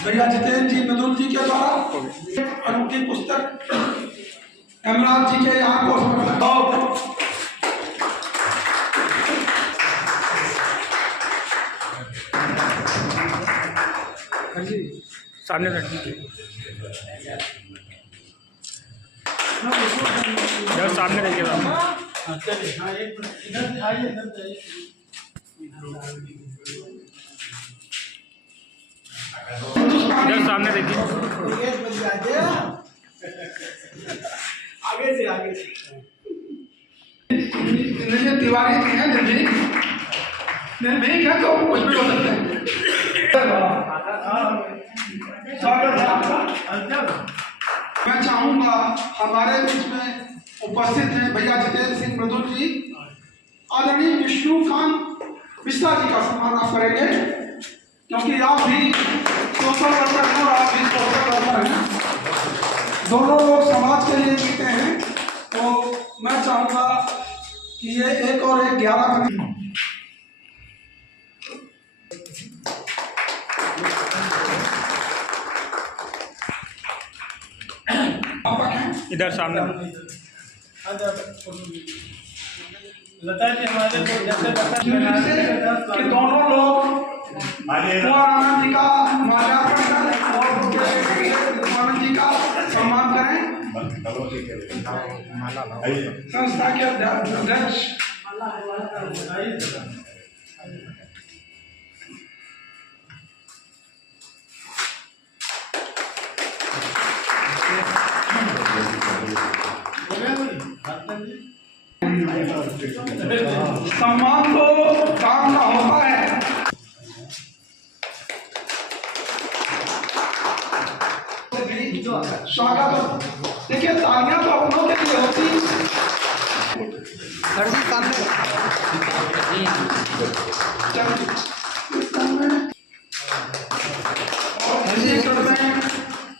भैया जितेंद्र जी मृदुल जी के द्वारा उनकी पुस्तक हेमराज जी के यहाँ को सामने रखिए, सामने रखिएगा। इधर सामने देखिए, आगे से तिवारी जी हैं दिल्ली नहीं है तो कुछ भी हो सकता है। मैं चाहूंगा हमारे बीच में उपस्थित हैं भैया जितेंद्र सिंह मृदुल जी, आदरणीय विष्णुकांत मिश्रा जी का सम्मान आप करेंगे, क्योंकि आप भी सोशल वर्कर हैं और आप भी सोशल वर्कर हैं, दोनों लोग समाज के लिए जीते हैं। तो मैं चाहूंगा कि ये एक और एक 11 इधर सामने लता जी हमारे कि दोनों लोग आनंद जी का माल्यार्पण करें और आनंद जी का सम्मान करें। संस्था के अध्यक्ष सम्मान तो काम का होता है। स्वागत, देखिए तालियां तो अपनों के लिए होती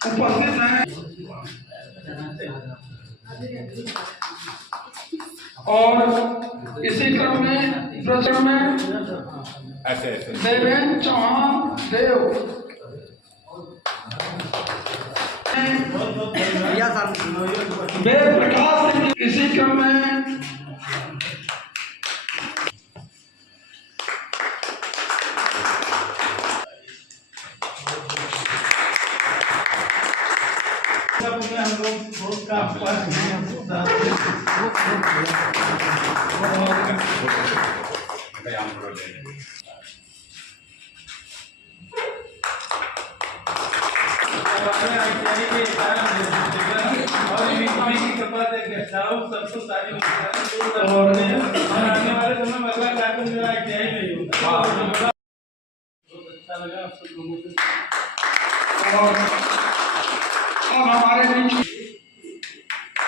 उपस्थित हैं और इसी क्रम में प्रचरण में देवेंद्र चौहान देव वेद प्रकाश सिंह, इसी क्रम में हम लोग का सबको सारी और आने वाले समय में अगला कार्यक्रम मेरा नहीं होता। अच्छा लगा। और अब हमारे बीच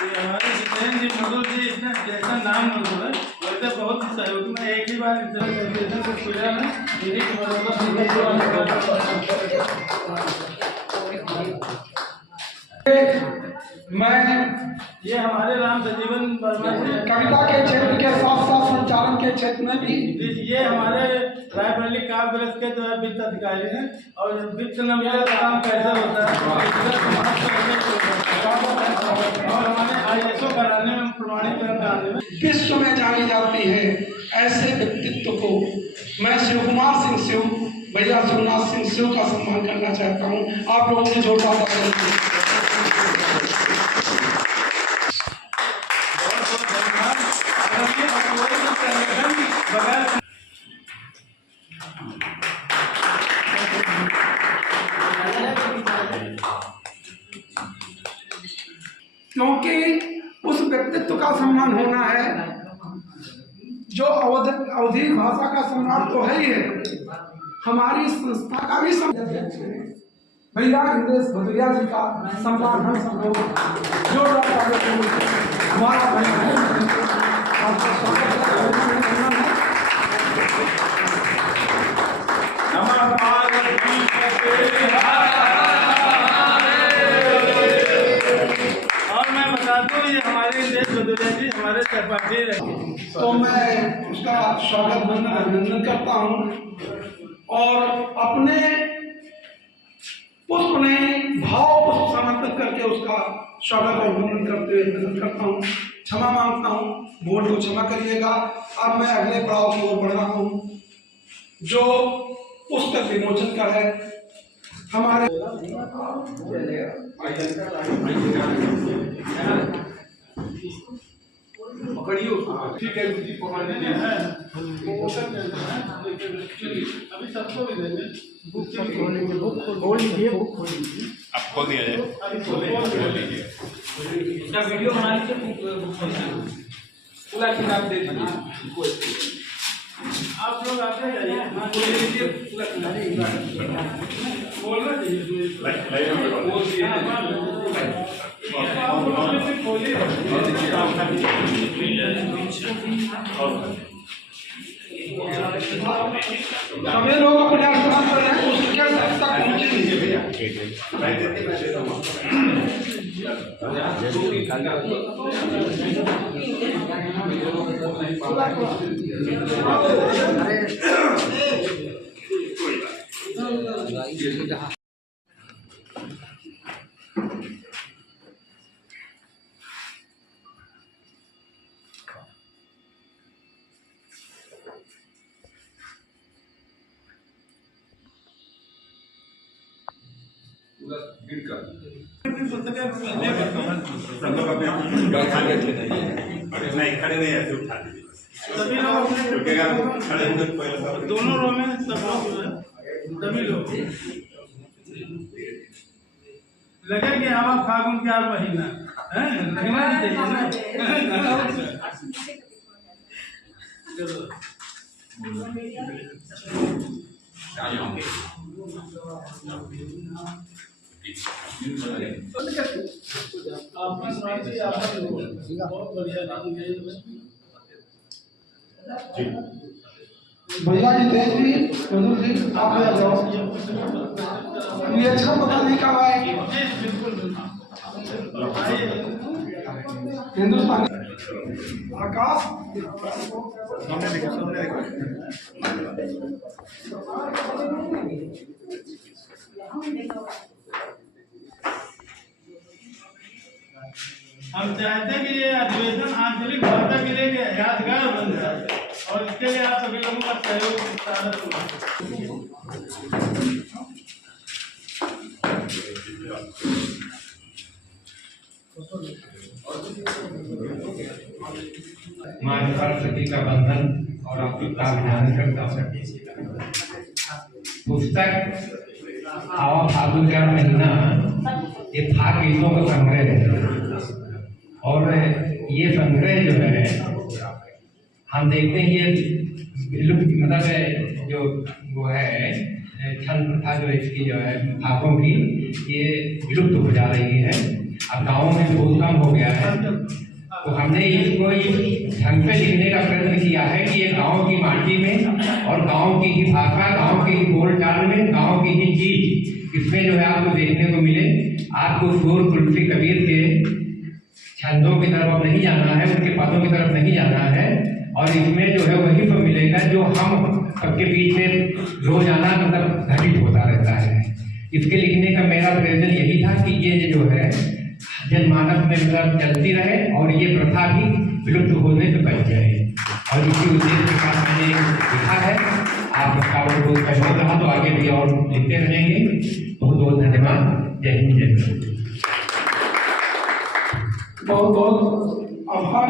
ये हमारे जितेंद्र जी मधुर जी इतना जैसा नाम मधुर है वैसे बहुत सहयोग में एक ही बार इंटरव्यू को खुला है यही मैं ये हमारे राम सजीवन वर्मा जी कविता के क्षेत्र के साथ साथ संचालन के क्षेत्र में भी ये हमारे रायबरेली काव्य ब्रज के जो है वित्त अधिकारी हैं और वित्त न मिले तो काम कैसे होता है और हमारे ISO कराने में प्रमाणीकरण कराने में विश्व में जानी जाती है। ऐसे व्यक्तित्व को मैं शिव कुमार सिंह शिव भैया शिवनाथ सिंह शिव का सम्मान करना चाहता हूँ। आप लोगों ने जोरदार तालियां दी। क्योंकि उस व्यक्तित्व का सम्मान होना है जो अवधी भाषा का सम्राट तो है ही है, हमारी संस्था का भी भैया इंद्रेश भदौरिया जी का सम्मान हम सब लोग जोरदार हमारा भैया है। ये हमारे देश भदौरिया जी हमारे सहपाठी रहे तो मैं उसका स्वागत अभिनंदन करता हूँ और अपने पुष्प ने भाव पुष्प समर्पित करके उसका स्वागत और अभिनंदन करते हुए अभिनंदन करता हूँ। क्षमा मांगता हूँ, बोर्ड को क्षमा करिएगा। अब मैं अगले पड़ाव की ओर बढ़ रहा हूँ जो पुस्तक विमोचन का है। हमारे ठीक है जी पकड़ लीजिए अभी सबको भी देंगे बुक खोल लीजिए बुक खोल लीजिए आप खोल दिया जाए खोल लीजिए इसका वीडियो बना लीजिए पूरा किताब दे दीजिए आप लोग आते जाइए खोल लीजिए पूरा बोलना सभी लोग अपने स्थान पर हैं, उसके तक पहुंचे नहीं भैया। खड़े नहीं ऐसे उठा दीजिए सभी लोग दोनों रो में सब लोग सभी लोग लगे कि हवा फागुन का महीना है लगना चाहिए ना चलो बहुत बढ़िया भैया जी तेज जी मधुर जी आप आ जाओ। ये अच्छा पता नहीं कब आएगी हिंदुस्तान आकाश सामने देखो हम चाहते हैं कि ये अधिवेशन आंचलिक भाषा के लिए यादगार बन जाए और इसके लिए आप सभी लोगों का सहयोग माँ सरस्वती का बंधन और आपका ध्यान करता पुस्तक हवा फागुन का महीना ये फाग गीतों का संग्रह है और ये संग्रह जो है हम देखते हैं ये विलुप्त मतलब जो वो है छंद प्रथा जो इसकी जो है फागों की, ये विलुप्त हो जा रही है। अब गाँव में बहुत कम हो गया है। तो हमने इसको इस ढंग पे लिखने का प्रयत्न किया है कि ये गांव की माटी में और गांव की ही भाषा, गांव की ही बोलचाल में, गांव की ही चीज इसमें जो है आपको देखने को मिले। आपको शोर कुल्फी कबीर के छंदों की तरफ नहीं जाना है, उनके पदों की तरफ नहीं जाना है, और इसमें जो है वही सब मिलेगा जो हम सबके बीच में रोजाना मतलब घटित होता रहता है। इसके लिखने का मेरा प्रयोजन यही था कि ये जो है जनमानस में मतलब चलती रहे और ये प्रथा भी विलुप्त होने से बच जाए, और इसी उद्देश्य के साथ मैंने लिखा है। आप इसका बहुत सहयोग रहा तो आगे भी और लिखते रहेंगे। बहुत बहुत धन्यवाद। जय हिंद, जय भारत। बहुत बहुत आभार।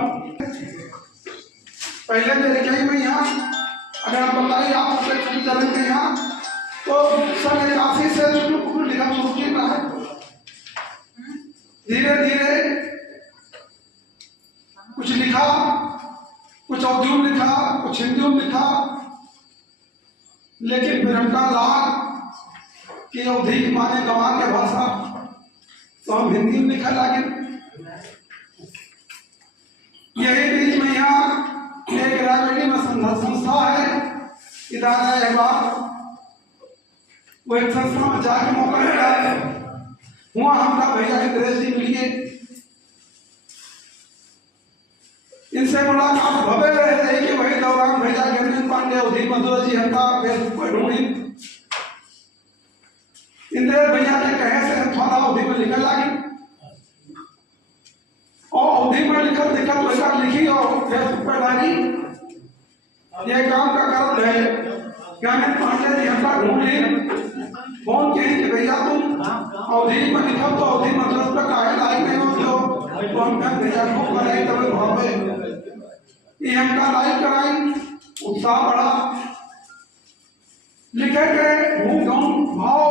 पहले मेरे कहीं में यहाँ अगर आप बताइए आप सबसे चलेंगे यहाँ तो सन 81 से चुटकुल लिखा शुरू किया है। धीरे धीरे कुछ लिखा, कुछ उर्दू में लिखा, कुछ हिंदी में लिखा, लेकिन फिर हमका लाग कि अवधि माने गंवा के भाषा तो हम हिंदी में लिखा लागे। यही बीच में यहाँ एक राजनीति में संस्था है, इदारा अहबाब, वो एक संस्था में जाके मौका मिला है। वहाँ हमका भैया इंद्रेश जी मिलिए, इनसे मुलाकात भवे रहे कि वही दौरान भैया ज्ञान पांडे अवधि मधुर जी हमका फेसबुक पर ढूंढी। इंद्रेश भैया के कहे से थोड़ा अवधि में लिखने लगी और अवधि में लिखत लिखत वैसा लिखी और फेसबुक पर डाली। ये काम का कारण है ज्ञान पांडे जी हमका ढूंढ ली, फोन किए कि भैया तुम अवधि में लिखो तो अवधि मतलब पे काहे लाइक नहीं हो तो हम कह भैया को कराई तब भावे ये हमका लाइक कराई, उत्साह बढ़ा, लिखे गए हूँ गाँव भाव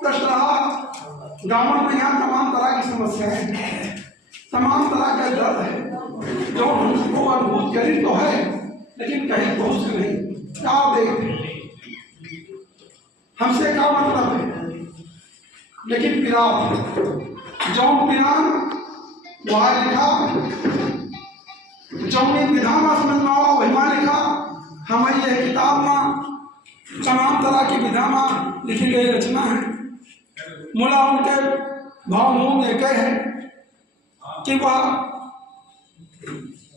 प्रश्न रहा। गाँव में यहाँ तमाम तरह की समस्याएं हैं, तमाम तरह का दर्द है जो हमको अनुभूत करी तो है लेकिन कहीं पहुंच नहीं। क्या देख हमसे क्या मतलब है, लेकिन पिरान जो पिरान वह लिखा, जो विधान समझ में आओ वही लिखा। हमारी यह किताब में तमाम तरह की विधा में लिखी गई रचना है। मुला उनके भाव एक है कि वह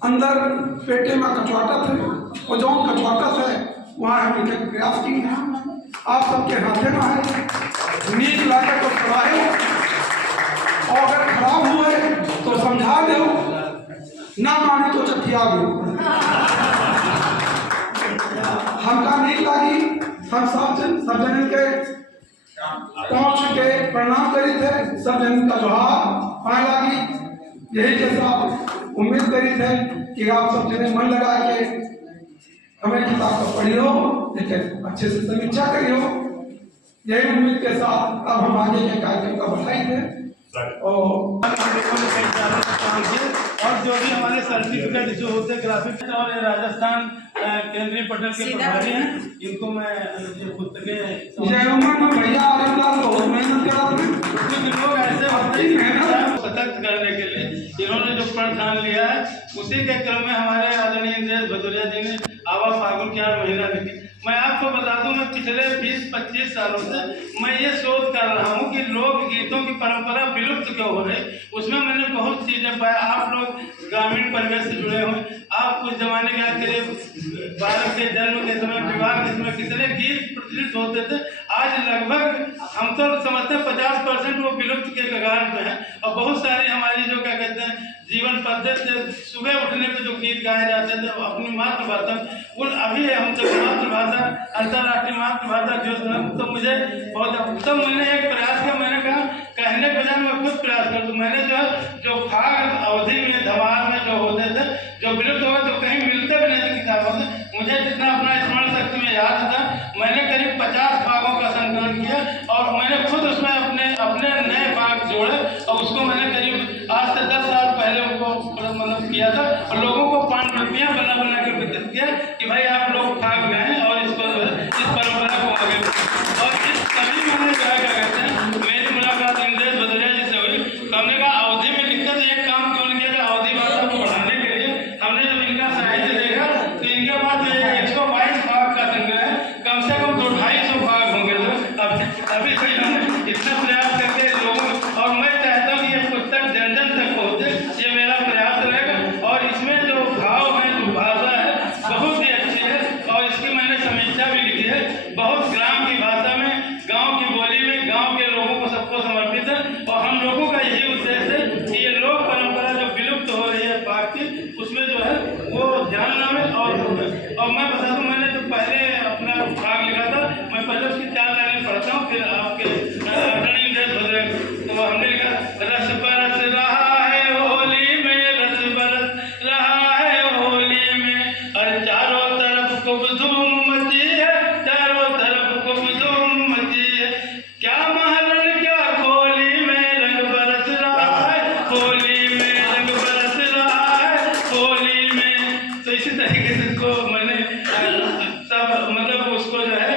अंदर पेटे में कचवाटत है और जो कचवाटत है वहाँ हम लिखने का प्रयास किए हैं। आप सबके हाथे में है, नीक लागे तो सराहे और अगर खराब हुए तो समझा दो, ना माने तो चटिया दो। हमका नीक लागी, हम सब जन के पहुंच के प्रणाम करी थे, सब जन का जोहार पाए लागी। यही के साथ उम्मीद करी थे कि आप सब जने मन लगा के हमें किताब को पढ़ियो, लेकिन अच्छे से समीक्षा करियो। यही उम्मीद के साथ अब हम आगे के कार्यक्रम का बढ़ाई थे और जो भी हमारे सर्टिफिकेट जो होते हैं ग्राफिक्स और राजस्थान केंद्रीय पटल के प्रभारी हैं, इनको मैं ये पुस्तकें भैया बहुत मेहनत करा। कुछ लोग ऐसे होते हैं सतर्क करने के लिए इन्होंने जो प्रण ठान लिया है, उसी के क्रम में हमारे आदरणीय इंद्रेश भदौरिया जी ने आवा फागुन की 8 महीना लिखी। मैं आपको बता दूं, मैं पिछले 20-25 सालों से मैं ये शोध कर रहा हूँ कि लोक गीतों की परंपरा विलुप्त क्यों हो रही। उसमें मैंने बहुत चीजें पाया। आप लोग ग्रामीण परिवेश से जुड़े हुए, आप कुछ जमाने के करीब बालक के जन्म के समय, विवाह के समय कितने गीत प्रचलित होते थे। आज लगभग हम तो समझते हैं 50% वो विलुप्त के कगार पे हैं। और बहुत सारी हमारी जो क्या कहते हैं जीवन पद्धति, सुबह उठने पे जो गीत गाए जाते थे अपनी मातृभाषा, उन अभी हम जब मातृभाषा अंतर्राष्ट्रीय मातृभाषा जो तो मुझे बहुत, तो मैंने एक प्रयास किया। मैंने कहा कहने के बजाय मैं खुद प्रयास कर दूँ। मैंने जो फाग अवधि में धमाल में जो होते थे जो विलुप्त हो गए, तो कहीं मिलते भी नहीं थे किताबों से। मुझे जितना अपना स्मरण शक्ति में याद था, मैंने करीब 50 भागों का संकलन किया और मैंने खुद उसमें अपने नए भाग जोड़े और उसको मैंने करीब आज से 10 साल पहले उनको मतलब किया था और लोगों को पांडुलिपियां बना के वितरित किया कि भाई आप लोग भाग गए और इसको इस परंपरा को आगे। और और हम लोगों का यही उद्देश्य है कि ये लोक परंपरा जो विलुप्त हो रही है पाक की, उसमें जो है वो ध्यान न आए। और मैं बता दूं, मैंने जो पहले अपना भाग लिखा था, मैं पहले उसकी 4 लाइनें पढ़ता हूँ, फिर आपके आदरणीय इंद्रेश भद्र, तो हमने लिखा, रस बरस रहा है होली में, रस बरस रहा है होली में, और चारों तरफ खूब धूम मची है, चारों तरफ खूब धूम मची है, क्या महलन क्या होली में रंग बरस रहा है, होली में रंग बरस रहा है, होली में। तो इसी तरीके से इसको मैंने सब मतलब उसको जो है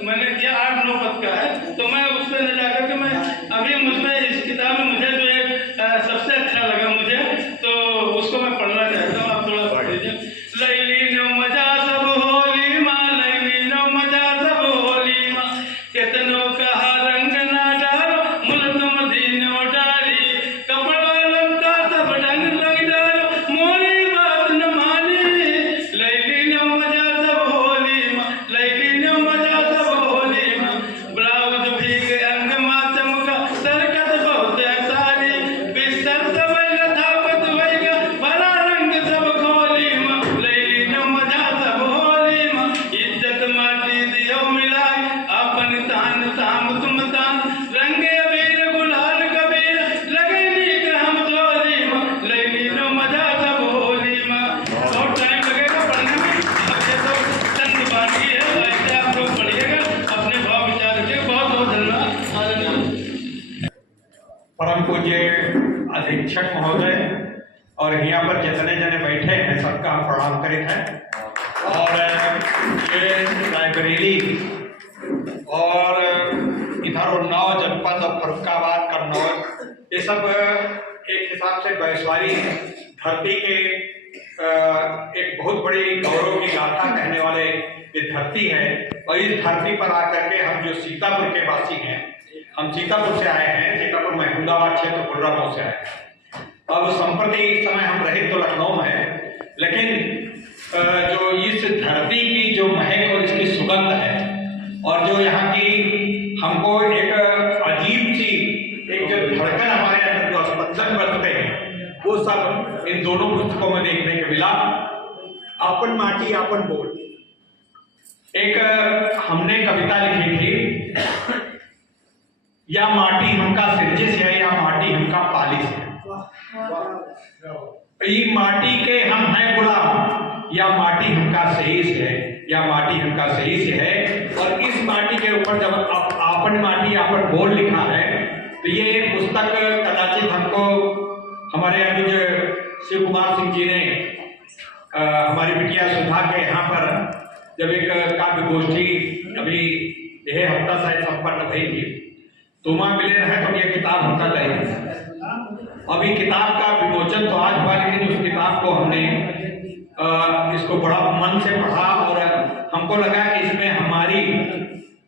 मैंने किया 8-9 पद का है, तो मैं उस पर न जाकर के मैं अभी मुझमें इस किताब में मुझे जो एक सबसे अच्छा लगा मुझे, तो उसको मैं पढ़ना चाहता हूँ, आप थोड़ा पढ़ लीजिए। लैली नो मजा सब होली माँ, लैली नो मजा सब होली माँ, केतनो कहा रंग ना डालो, मुल तुम दीनो डाली, कपड़ा लत्ता सब ढंग रंग डालो, मोरी बात न मानी, लैली नो मजा सब होली माँ, लैली नो मजा सब होली माँ, ब्लाउज भीग अंग माँ चमका, सरकत बहुत सारी, बिस्तर सब धापत वैगा, भला रंग सब खोली माँ, लैली नो मजा सब होली माँ, इज्जत माटी दियो मिलाई, अपन तान ताम तुम तान, रंगे अबीर गुलाल कबीर, लगे नीक हम जोली माँ, लैली नो मजा सब होली माँ। बहुत टाइम लगेगा पढ़ने में, अब ये तो चंद बाकी है, ऐसे आप लोग पढ़िएगा, अपने भाव विचार रखिए। बहुत बहुत धन्यवाद। आदरणीय परम पूज्य अधीक्षक महोदय और यहाँ पर जितने जने बैठे हैं सबका हम प्रणाम करते हैं। और ये लाइब्रेरी और इधर उन्नाव जनपद और फरुखाबाद कन्नौज, ये सब एक हिसाब से वैश्वारी धरती के एक बहुत बड़ी गौरव की गाथा कहने वाले ये धरती है। और इस धरती पर आकर के हम जो सीतापुर के वासी हैं, हम सीतापुर से आए हैं, सीतापुर महमूदाबाद क्षेत्र कुर्रागांव से आए हैं। अब संप्रति इस समय हम रहे तो लखनऊ में है, लेकिन जो इस धरती की जो महक और इसकी सुगंध है, और जो यहाँ की हमको एक अजीब सी एक जो धड़कन हमारे अंदर जो स्पंदन बनते हैं, वो सब इन दोनों पुस्तकों में देखने को मिला। आपन माटी आपन बोल, एक हमने कविता लिखी थी, या माटी हमका सिरजे से है, या माटी हमका पाली से है, ये माटी के हम हैं गुलाम, या माटी हमका सही से है, या माटी हमका सही से है। और इस माटी के ऊपर जब आपन माटी आपन बोल लिखा है, तो ये पुस्तक कदाचित हमको हमारे अनुज शिव कुमार सिंह जी ने हमारी बिटिया सुधा के यहाँ पर जब एक काव्य गोष्ठी अभी यह हफ्ता शायद संपन्न हुई थी, तो वहाँ मिले रहे, तो ये किताब हमका चाहिए। अभी किताब का विमोचन तो आज हुआ, लेकिन उस किताब को हमने इसको बड़ा मन से पढ़ा, और हमको लगा कि इसमें हमारी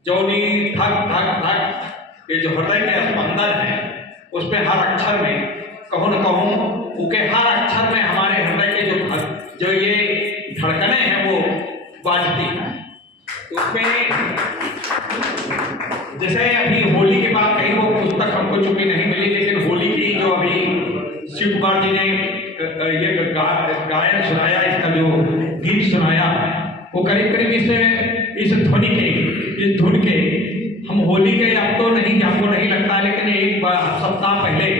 जो धक धक धक ये जो हृदय के स्पंदन है, उस पर हर अक्षर में कहूँ न कहूँ उनके हर अक्षर में हमारे हृदय के जो ये धड़कने हैं वो बाजती है। उसमें जैसे अभी होली की बात कही, वो पुस्तक हमको चूंकि नहीं मिली, लेकिन होली की जो अभी शिव कुमार जी ने ये गायन सुनाया, इसका जो गीत सुनाया, वो करीब करीब इस ध्वनि के, इस धुन के, हम होली के अब तो नहीं, हमको नहीं लगता, लेकिन एक सप्ताह पहले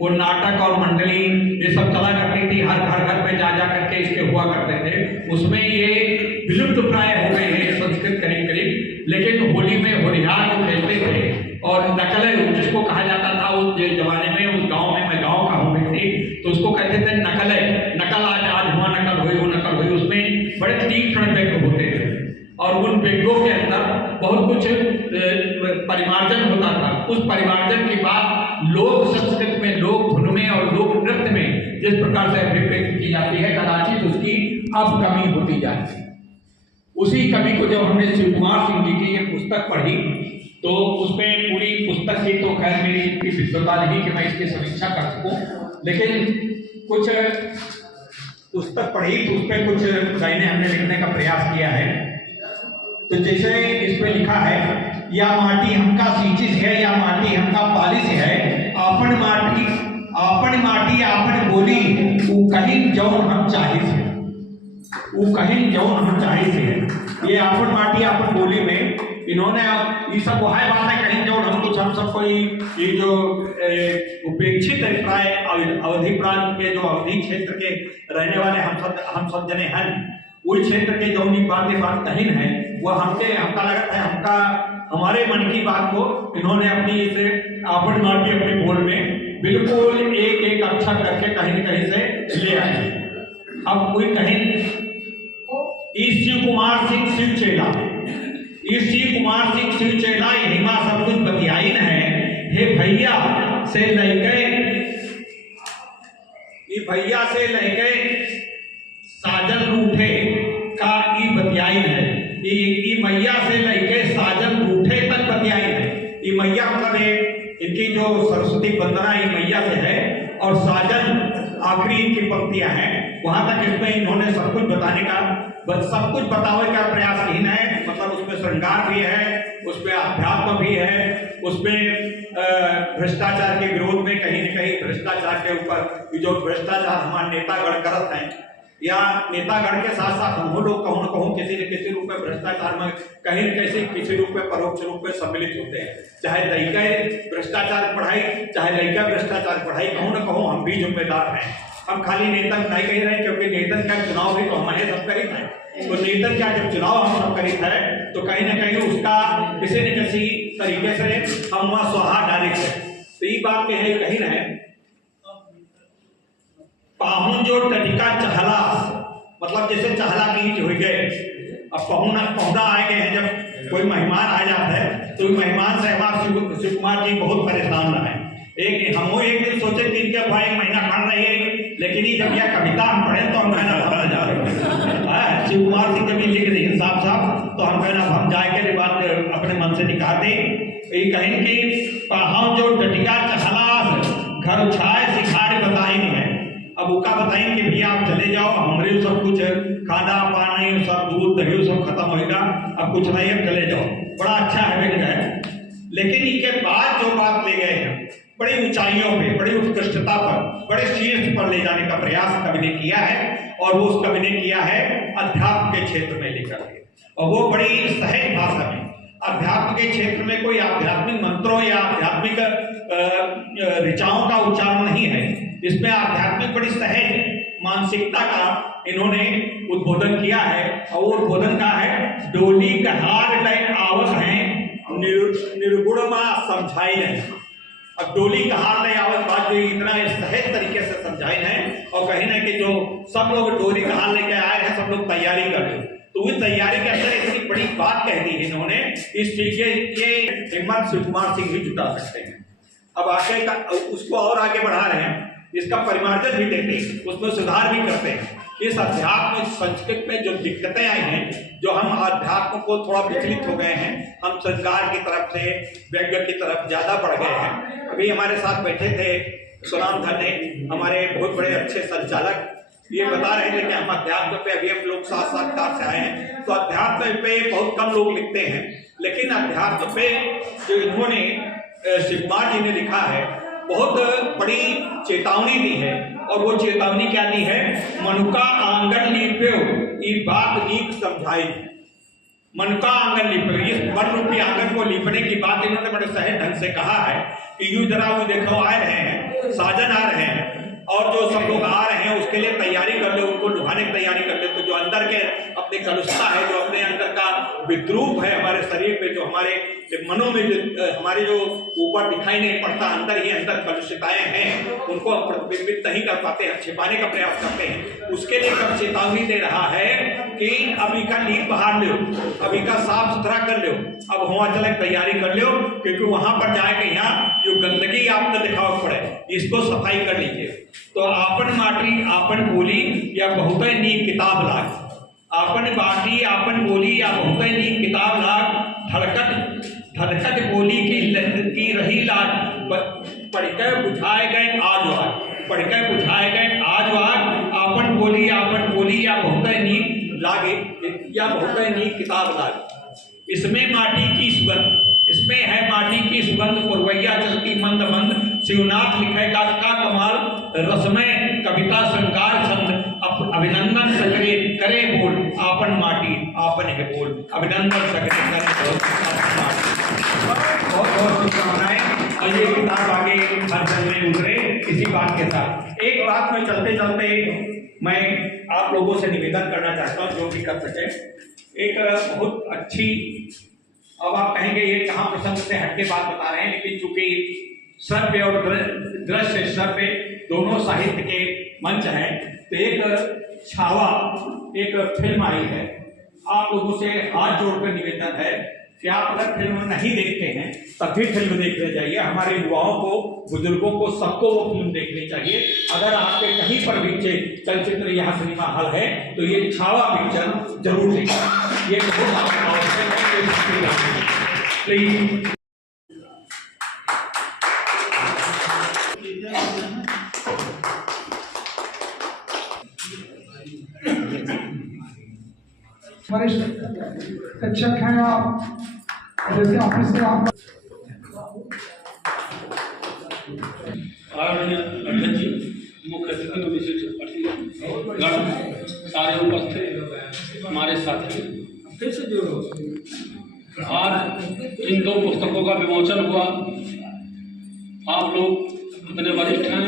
वो नाटक और मंडली ये सब चला करती थी, हर घर पे जा करके इसके हुआ करते थे। उसमें ये विलुप्त प्राय हो गई है संस्कृत करीब करीब, लेकिन होली में होलिहार को खेलते थे, और नकल जिसको कहा जाता था उस जमाने में, उस गांव में, मैं गांव का हूँ व्यक्ति, तो उसको कहते थे नकल, नकल आज हुआ, नकल हुई, वो नकल हुई। उसमें बड़े तीक्ष्ण व्यंग होते थे, और उन व्यंगों के अंदर बहुत कुछ परिमार्जन होता था। उस परिमार्जन की बात लोक संस्कृत में, लोक धुन में और लोक नृत्य में जिस प्रकार से अभिव्यक्त की जाती है, कदाचित उसकी अब कमी होती जाती है। उसी कमी को जब हमने शिव कुमार सिंह जी की ये पुस्तक पढ़ी, तो उसमें पूरी पुस्तक की तो खैर मेरी इतनी विद्वता नहीं कि मैं इसकी समीक्षा कर सकूं, लेकिन कुछ पुस्तक पढ़ी तो उसमें कुछ लाइनें हमने लिखने का प्रयास किया है। तो जैसे इसमें लिखा है, या माटी हमका सींचिस है या माटी हमका पालिस है, अपन माटी आपन बोली वो कहीं जौन हम चाहिए थे, वो कहीं जौन हम चाहिए थे। ये आपन माटी आपन बोली में इन्होंने ये सब वो है बात है कहीं जौन हम सब कोई ये जो उपेक्षित प्राय अवधि प्रांत के जो अवधि क्षेत्र के रहने वाले हम सब जने हैं, वही क्षेत्र के जो बात कहीं है वो हमका लगता है हमारे मन की बात को इन्होंने अपनी इसे आपन माटी अपने बोल में बिल्कुल एक अक्षर करके कहीं न कहीं से ले आए। अब कोई कहीं शिव कुमार सिंह शिव चेला, शिव कुमार सिंह शिव चेला यही मां सब कुछ बतियाई न है। हे भैया से लैके साजन रूठे का ई बतियाई है। ई मैया से लैके साजन रूठे तक बतियाई है। ई मैया मतलब इनकी जो सरस्वती वंदना ये मैया से है और साजन आखिरी इनकी पंक्तियां हैं, वहां तक इसमें इन्होंने सब कुछ बताने का सब कुछ बतावे का प्रयासहीन है। मतलब उसमें श्रृंगार भी है, उसमें अध्यात्म भी है, उसमें भ्रष्टाचार के विरोध में कहीं न कहीं भ्रष्टाचार के ऊपर जो भ्रष्टाचार हमारे नेतागण करत हैं या नेतागण के साथ साथ हम लोग कहूँ न कहूँ किसी न किसी रूप में भ्रष्टाचार में कहीं न कहीं किसी रूप में परोक्ष रूप में सम्मिलित होते हैं। चाहे लड़का भ्रष्टाचार पढ़ाई चाहे लड़का भ्रष्टाचार पढ़ाई, कहूँ न कहूँ हम भी जिम्मेदार हैं। हम खाली नेतन नहीं कह रहे क्योंकि नेतन का चुनाव भी तो हमारे सब करीब है। तो नेतन का जब चुनाव हम सब करीब है तो कहीं न कहीं उसका किसी न किसी तरीके से हम वहाँ स्वाहा डायरेक्ट है। तो ये बात में है कहीं न है पाहुन जो टटिका चहला, मतलब जैसे चहला की हो गए। अब पहुना आए गए हैं, जब कोई मेहमान आ जाता है तो मेहमान से हमारे शिव कुमार जी बहुत परेशान रहे। एक दिन सोचे कि इनके भाई महीना खड़ रही है, लेकिन ये जब यह कविता हम पढ़े तो हम कहना भम जा रहे शिव कुमार सिंह कभी लिख रही साफ तो हम कहना भम जाए बात अपने मन से निकाल दे। कहें कि पाहुन जो टटिका चहला घर छाए सिखार बताई नहीं है। अब उका बताएं कि भैया आप चले जाओ, हमारे सब कुछ खाना पानी सब दूध दही सब खत्म होगा, अब कुछ नहीं है चले जाओ। बड़ा अच्छा है लेकिन इनके बाद जो बात ले गए हैं बड़ी ऊंचाइयों पे, बड़ी उत्कृष्टता पर, बड़े शीर्ष पर ले जाने का प्रयास कवि ने किया है और वो उस कवि ने किया है अध्यात्म के क्षेत्र में लेकर के। और वो बड़ी सहज भाषा में अध्यात्म के क्षेत्र में कोई आध्यात्मिक मंत्रों या आध्यात्मिक ऋचाओं का उच्चारण नहीं है। इसमें आध्यात्मिक बड़ी सहज मानसिकता का इन्होंने उद्बोधन किया है। और वो उद्बोधन का है डोली का हार टाइम आवत है निर्गुण समझाई है। अब डोली का हार नहीं आवत बात जो इतना सहज तरीके से समझाई है और कहीं ना कि जो सब लोग डोली का हार लेके आए हैं सब लोग तैयारी कर रहे, तो उस तैयारी के अंदर इतनी बड़ी बात कह दी है इन्होंने। इस चीज ये हिम्मत शिव कुमार सिंह भी जुटा सकते हैं। अब आगे का उसको और आगे बढ़ा रहे हैं, इसका परिमार्जन भी देते हैं, उसमें सुधार भी करते हैं। इस अध्यात्म संस्कृत में जो दिक्कतें आई हैं, जो हम अध्यात्म को थोड़ा विचलित हो गए हैं, हम संस्कार की तरफ से व्यंग्य की तरफ ज्यादा बढ़ गए हैं। अभी हमारे साथ बैठे थे सुनाम धन्य हमारे बहुत बड़े अच्छे संचालक, ये बता रहे थे कि हम अध्यात्म पे अभी हम लोग साक्षात्कार से आए हैं। तो अध्यात्म पे बहुत कम लोग लिखते हैं, लेकिन अध्यात्म पे जो इन्होंने शिव कुमार जी ने लिखा है बहुत बड़ी चेतावनी दी है। और वो चेतावनी क्या दी है? मनुका आंगन लीप्यो ये बात नीक समझाई। मन का आंगन लीपे, इस मन रूपी आंगन को लीपने की बात इन्होंने बड़े सहज ढंग से कहा है कि यूं जरा वो देखो आ रहे हैं, साजन आ रहे हैं और जो सब लोग आ रहे हैं उसके लिए तैयारी कर ले, उनको लुभाने की तैयारी कर ले। तो जो अंदर के अपने कलुषता है, जो अपने अंदर का विद्रूप है हमारे शरीर पे, जो हमारे मनों में जो हमारे जो ऊपर दिखाई नहीं पड़ता, अंदर ही अंदर कलुषिताएं हैं, उनको प्रतिबिंबित नहीं कर पाते हैं, छिपाने का प्रयास करते हैं। उसके लिए कब चेतावनी दे रहा है कि अभी का लीप बहार लो, अभी का साफ सुथरा कर लो, अब हुआ चले तैयारी कर लो, क्योंकि वहां पर जाके यहाँ जो गंदगी आपको दिखाव पड़े इसको सफाई कर लीजिए। तो आपन माटी आपन बोली या बहुत नीक किताब लाग, आपन बाटी आपन बोली या बहुत नीक किताब लाग, धड़कत बोली की रही लाज, पढ़कर बुझाए गए आज वाग, पढ़कर बुझाए गए आज वाग, आपन बोली या बहुत नीक लागे या बहुत नीक किताब लागे। इसमें माटी की स्वर, जिसमें है माटी की सुगंध पुरवैया चलती मंद मंद, शिवनाथ लिखे का कमाल, रसमय कविता श्रृंगार छंद, अभिनंदन सकरे करे बोल, आपन माटी आपन है बोल, अभिनंदन सकरे करे बोल, आपन माटी। बहुत बहुत शुभकामनाएं। और ये किताब आगे हर जन में उतरे इसी बात के साथ। एक बात में चलते चलते मैं आप लोगों से निवेदन करना चाहता हूँ, जो भी कर सके। एक बहुत अच्छी, अब आप कहेंगे ये कहाँ प्रसंग से हटके बात बता रहे हैं, लेकिन चूंकि श्रव्य और दृश्य श्रव्य दोनों साहित्य के मंच हैं, तो एक छावा एक फिल्म आई है। आप लोगों से हाथ जोड़कर निवेदन है कि आप अगर फिल्म नहीं देखते हैं तब भी फिल्म देखने जाइए। हमारे युवाओं को, बुजुर्गों को, सबको वो फिल्म देखनी चाहिए। अगर आपके कहीं पर भी चलचित्र यहाँ सिनेमा हॉल है तो ये छावा पिक्चर जरूर देखें। ये बहुत आवश्यक है। प्लीज वरिष्ठ शिक्षक हैं आप, जैसे ऑफिस से आप अध्यक्ष जी, मुख्य अतिथि विशिष्ट गण, सारे उपस्थित हमारे साथी, आज इन दो पुस्तकों का विमोचन हुआ। आप लोग इतने वरिष्ठ हैं,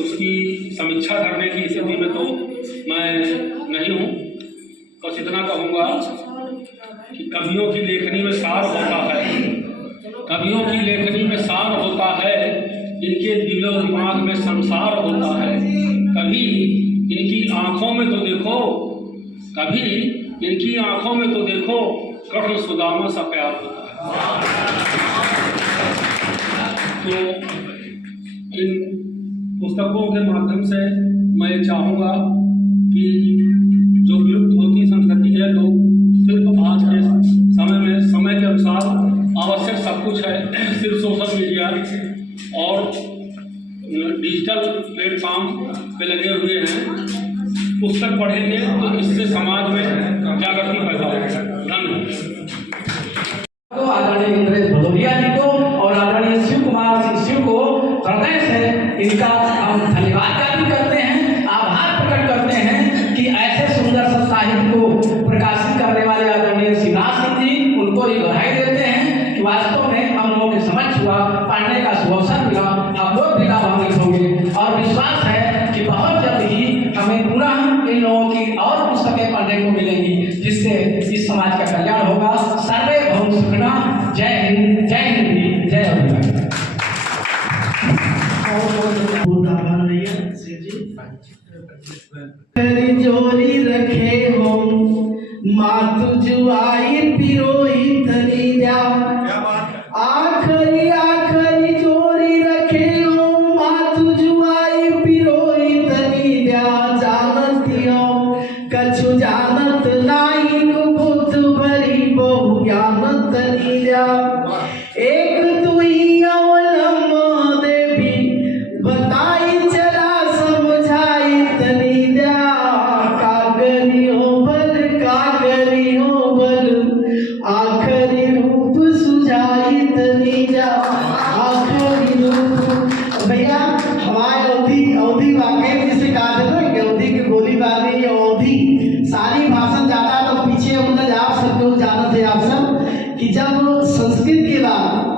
उसकी समीक्षा करने की स्थिति में तो मैं नहीं हूँ। बस इतना कहूँगा कि कवियों की लेखनी में सार होता है, कवियों की लेखनी में सार होता है, इनके दिलो दिमाग में संसार होता है। कभी इनकी आंखों में तो देखो, कभी इनकी आंखों में तो देखो, कृष्ण सुदामा सा प्यार होता है। तो इन पुस्तकों के माध्यम से मैं चाहूँगा कि जो विलुप्त होती संस्कृति है, लोग सिर्फ आज के समय में समय के अनुसार आवश्यक सब कुछ है, सिर्फ सोशल मीडिया और डिजिटल प्लेटफॉर्म पे लगे हुए हैं। पुस्तक पढ़ेंगे तो इससे समाज में जागृति पैदा होगी। धन्यवाद। तो आदरणीय इंद्रेश भदौरिया जी को और आदरणीय शिव कुमार सिंह शिव को हृदय से इनका हम धन्यवाद ज्ञापन करते हैं, आभार प्रकट करते हैं कि ऐसे सुंदर सा साहित्य को प्रकाशित करने वाले आदरणीय शिवराज सिंह जी, उनको ये बधाई देते हैं कि वास्तव में हम लोगों के समझ हुआ, पढ़ने का सुअवसर मिला, हम लोग भी लाभान्वित होंगे और विश्वास है कि बहुत जल्द ही हमें पुनः इन लोगों की और पुस्तकें पढ़ने को मिलेंगी, जिससे इस समाज का कल्याण होगा। सर्वे भवन्तु सुखिनः। जय हिंद, जय हिंद, जय अभिवादन। जोरी रखे हो मातु जुआई पिरोई तनी जा, आखरी आखरी जोरी रखे हो मातु जुआई पिरोई तनी जा, जानतियो कछु जानत नाई बुद्ध भरी बहु ज्ञानत तनी जा, एक तुई अवलंब देवी बताई चला समझाई तनी जा, कागरी हो बल आखरी रूप सुझाई तनी जा, आखरी रूप। भैया हमारे अवधि वाकई जिसे कहा जाता है कि अवधि की गोली बारी, अवधि सारी भाषण जाता है तो पीछे मतलब आप सब लोग जानते हैं आप सब कि जब संस्कृत के बाद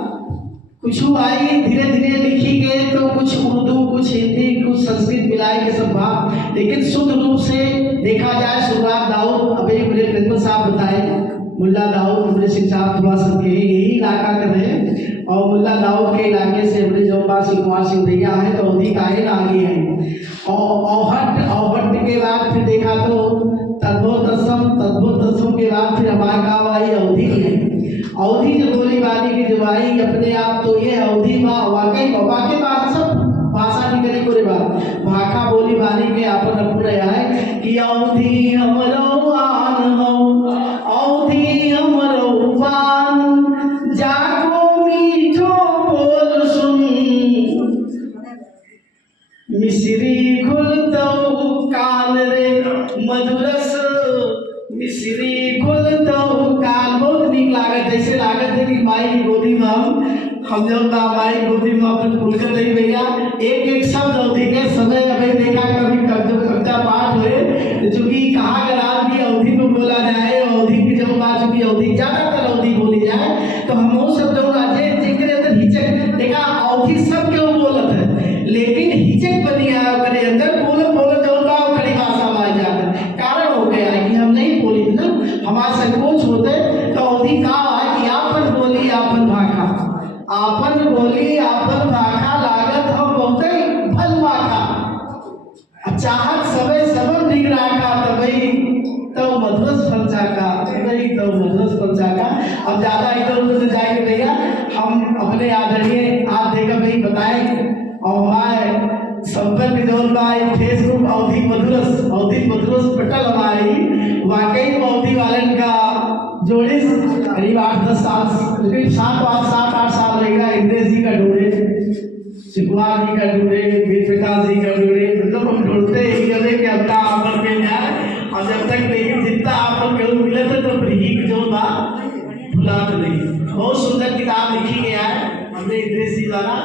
कुछ आई धीरे धीरे लिखी गई तो कुछ उर्दू, कुछ हिंदी, कुछ संस्कृत मिलाई के सब भाव, लेकिन शुद्ध रूप से देखा जाए शुरुआत दाऊद, अभी मेरे प्रिंसिपल साहब बताए, मुल्ला दाऊद मुझे सिंह साहब थोड़ा सा के यही इलाका कर रहे हैं, और मुल्ला दाऊद के इलाके से बड़े जौबा सिंह कुमार सिंह भैया है तो अवधि का ही आगे है। औहट के बाद फिर देखा तो तद्भुतम के बाद फिर हमारे गाँव आई अवधि है। अवधि जो बोली वाली की जो आई अपने आप तो ये अवधि वाकई के बाद सब भाषा निकली पूरे बात भाखा बोली वाली के अपन अपने आए कि अवधि हमरो आन हो, अवधि हमरो पान, जाको मीठो बोल सुन, मिश्री घुलतो कान रे, मधुरस मिश्री कुल तो काल बहुत नीक लागत, जैसे लागत है कि माई की गोदी में हम जब माई की गोदी में अपन खुलकर नहीं भैया एक एक शब्द अवधि के समय अभी देखा कभी कविता पाठ हुए चूंकि कहा गया भी अवधि में बोला जाए, अवधि की जब बात चूंकि अवधि ज्यादातर अवधि बोली जाए तो हम वो सब जो राजे जिक्र अंदर हिचक देखा अवधि सब क्यों बोलत है लेकिन हिचक बनी है करे अंदर बोलत बोलत जो का खड़ी भाषा में आ जाता है। कारण हो गया है कि हम नहीं बोली ना, हमारा संकोच होते तो अवधि का है कि आपन बोली आपन भाषा, आपन बोली आपन भाषा लागत हम बहुते भल भाषा चाहत सबे सबन दिख राखा तबई तो मधुरस पंचा का तबई तो मधुरस पंचा का। अब ज्यादा इधर उधर से जाएंगे भैया, हम अपने आदरणीय आप देखकर भाई बताएं और हमारे संपर्क जोन में फेसबुक अवधि मधुरस पटल हमारी वाकई में अवधि वालन का जोड़े करीब 8-10 साल करीब 7-8 साल रहेगा। इंद्रेश जी का जोड़े, शिवकुमार जी का जोड़े, वीर प्रकाश जी का जोड़े, मतलब हम ढूंढते ही जगह के अपना आपन पे जाए और जब तक नहीं जितना आपन केवल मिले तो ब्रीक जो बा भुला तो नहीं। बहुत सुंदर किताब लिखी गया है हमने इंद्रेश जी द्वारा।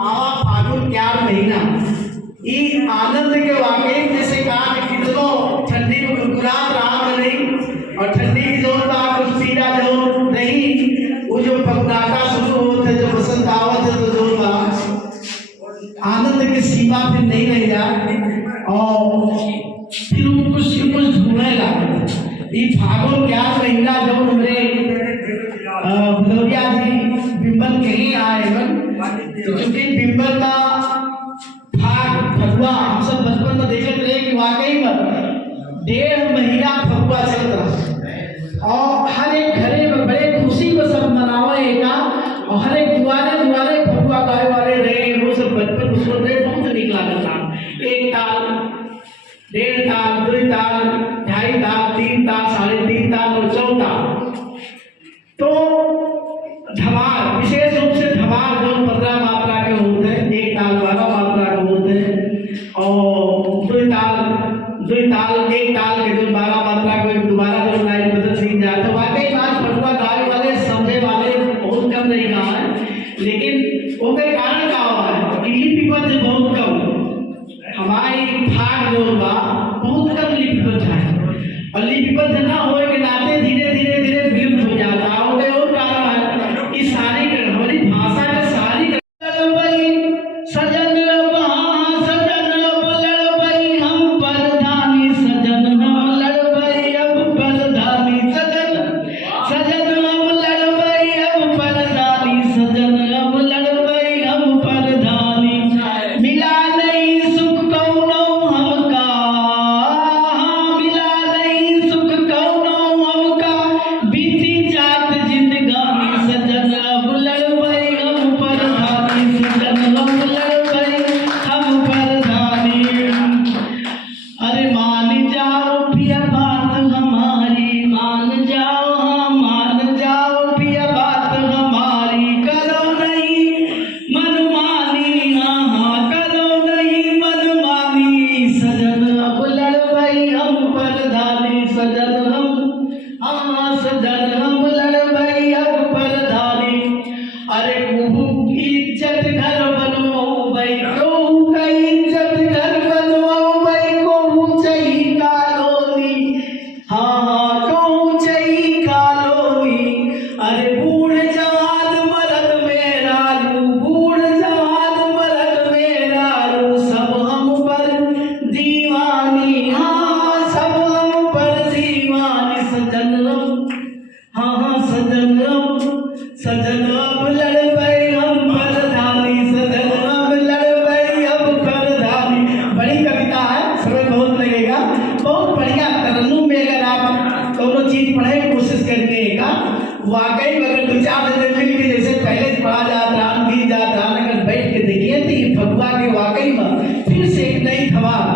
आवा फागुन क्या महीना ई आनंद के वाकई जैसे कहा कि कितनों ठंडी में गुनगुनात रहा नहीं और ठंडी की जोर बा कुछ पीड़ा जो नहीं, वो जो पगनाटा शुरू होते जो बसंत आवत है तो जोर बा आनंद की सीमा फिर नहीं रह जाए और फिर कुछ ढूंढने लगा। ये फागुन क्या महीना जो हमरे भदौरिया जी बिम्बल कहीं आए क्योंकि बिम्बल का फगुआ हम सब बचपन में देखते रहे कि वाकई में 1.5 महीना फगुआ चलता और हर एक घरे में बड़े खुशी में सब मनावे का और हर एक दुआरे दुआरे फगुआ गाए वाले रहे। वो सब बचपन में सुन रहे बहुत नीक लागता। 1 ताल 1.5 ताल 2 ताल 2.5 ताल 3 ताल 3.5 ताल और 4 ताल। तो धमाल विशेष रूप से धमाल जो 15 मात्रा के होते हैं, 1 ताल 12 मात्रा के होते हैं और 2 ताल 1 ताल के जो 12 मात्रा को दोबारा जो लाइन बदल सीख जाए तो वाकई बात फटुआ गाय वाले समझे वाले बहुत कम नहीं कहा है, लेकिन वो के कारण का हुआ है कि लिपिबद्ध बहुत कम हमारी भाग जो बा बहुत कम लिपिबद्ध है और लिपिबद्ध ना होए के नाते धीरे धीरे धीरे विलुप्त हो जाता है। और कारण है कि सारी हमारी भाषा का सारी सजन सजन लड़बई हम परधानी सजन हम लड़बई अब परधानी सजन सजन हम लड़बई अब परधानी सजन अब लड़बई अब परधानी मिला नहीं सुख कौनो हमका मिला नहीं सुख कौनो हमका बीती जात जिंदगानी सजन अब लड़बई हम परधानी सजन अब लड़बई हम परधानी। अरे मान जाओ पिया बात हमारी मान जाओ हाँ मान जाओ पिया बात हमारी करो नहीं मनमानी हाँ हाँ करो नहीं मनमानी सजन अब लड़बई हम परधानी सजन हम हाँ सजन हम लड़बई अब परधानी। अरे कुहू की इज्जत घर बनवाओ भाई कहू का इज्जत घर बनवाओ भाई कहू चाहिए कालोनी हाँ हाँ कहू चाहिए कालोनी। अरे बूढ़ जवान मरद मेरा रू बूढ़ जवान मरद मेरा रू सब हम पर दीवानी हाँ सब हम पर दीवानी सजन हाँ हाँ सजन अब लड़बई हम परधानी सजन अब लड़बई अब परधानी। बड़ी कविता है, समय बहुत लगेगा, बहुत बढ़िया तरन्नुम में अगर आप दोनों चीज पढ़े कोशिश करके का वाकई अगर 2-4 दिन मिल के जैसे पहले पढ़ा जाता बीत जाता अगर बैठ के देखिए तो ये फगुआ के वाकई में फिर से एक नई धमाल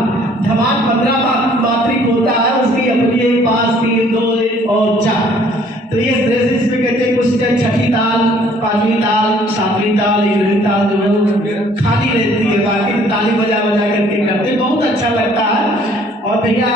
15 मात्रिक होता है, उसकी अपनी 5 3 2 और 4 तो ये इसमें कहते हैं कुछ छठी ताल 5वीं ताल 7वीं ताल 11वीं ताल जो है वो खाली रहती है, बाकी ताली बजा बजा करके करते बहुत अच्छा लगता है। और भैया